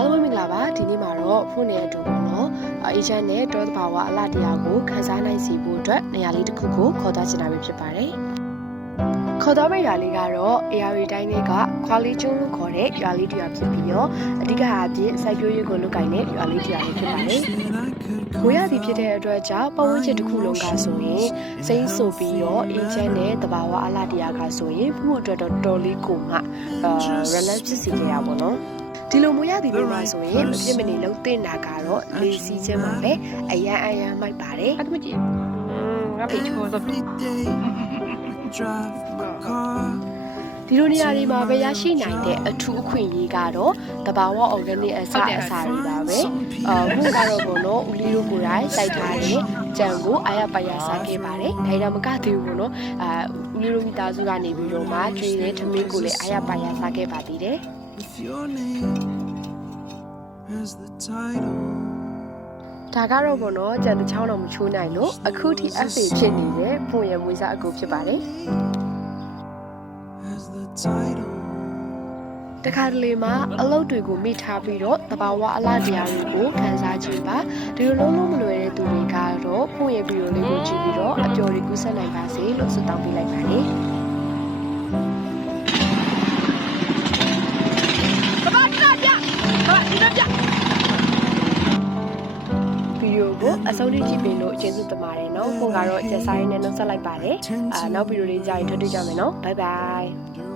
အားလုံးပဲမင်္ဂလာပါဒီနေ့မှာတော့ဖုန်းနဲ့အတူပေါ့နော်အေဂျင့်နဲ့တောတဘာဝအလားတရားကိုခန်းစားနိုင်စီဖို့အတွက်နေရာလေးတစ်ခုကိုခေါ်သွားချင်တာပဲဖြစ်ပါတယ်ခေါ်သွားမယ့်ရွာလေးကတော့ AR တိုင်းလေးကခွာလီကျုံလို့ခေါ်တဲ့ရွာလေးတစ်ရွာဖြစ်ပြီးတော့အဓိကအပြင်စိုက်ပျိုးရေးကိုလုပ်ကိုင်တဲ့ရွာလေးတစ်ရွာလေးဖြစ်ပါတယ်။မိုးရသည်ဖြစ်တဲ့အတွက်ကြောင့်ပတ်ဝန်းကျင်တစ်ခုလုံးကဆိုရင်စိမ့်ဆိုပြီးတော့အေဂျင့်နဲ့တဘာဝအလားတရားကဆိုရင်ဖို့အတွက်တော့တော်တော်လေးကိုမှအာ relax ဖြစ်စီကြရပါတော့။ ဒီလိုမိုးရသည်တွေမှာဆိုရင်မဖြစ်မနေလုံးတင်တာကတော့လေစီးခြင်းမှာပဲအရန်အရန်မိုက်ပါတယ်အတူကြည့်ငါဖေချိုးတော့ drive my car ဒီလိုနေရာတွေမှာပဲရရှိနိုင်တဲ့အထူးအခွင့်အရေးကတော့တဘာဝ organic အစာအစာတွေပါပဲအာဘုကတော့ဘုံတော့ဦးလေးတို့ကိုယ်တိုင်စိုက်ထားတဲ့ကြံကိုအာရပါရစားခဲ့ပါတယ်ဒါတော့မကသေးဘူးဘုံတော့အာဦးလေးတို့မိသားစုကနေပြီးတော့မှကျွေးတဲ့ထမင်းကိုလည်းအာရပါရစားခဲ့ပါသေးတယ် with your name as the title ဒါကတော့ဘုံတော့ကြံတစ်ချောင်းတော့မချိုးနိုင်လို့အခုထိ FA ဖြစ်နေတဲ့ဘုံရဲ့မွေးစားအကူဖြစ်ပါတယ် as the title တခါတလေမှာအလုပ်တွေကိုမိထားပြီးတော့တဘာဝအလားတရားတွေကိုခန်းစားကြည့်ပါဒီလိုလုံးလုံးမလွယ်တဲ့သူတွေကတော့ဖုန်းရဲ့ဗီဒီယိုလေးကိုကြည့်ပြီးတော့အပျော်တွေကူးဆက်နိုင်ပါစေလို့ဆုတောင်းပေးလိုက်ပါတယ် ဘာဒီကြဗီဒီယိုကိုအဆုံးထိကြည့်ပြီးလို့ကျေးဇူးတင်ပါတယ်နော်ဖုန်းကတော့ကျက်စားရင်းနဲ့နှုတ်ဆက်လိုက်ပါတယ်အာနောက်ဗီဒီယိုလေးကြာရင်ထပ်တွေ့ကြမယ်နော်ဘိုင်ဘိုင် and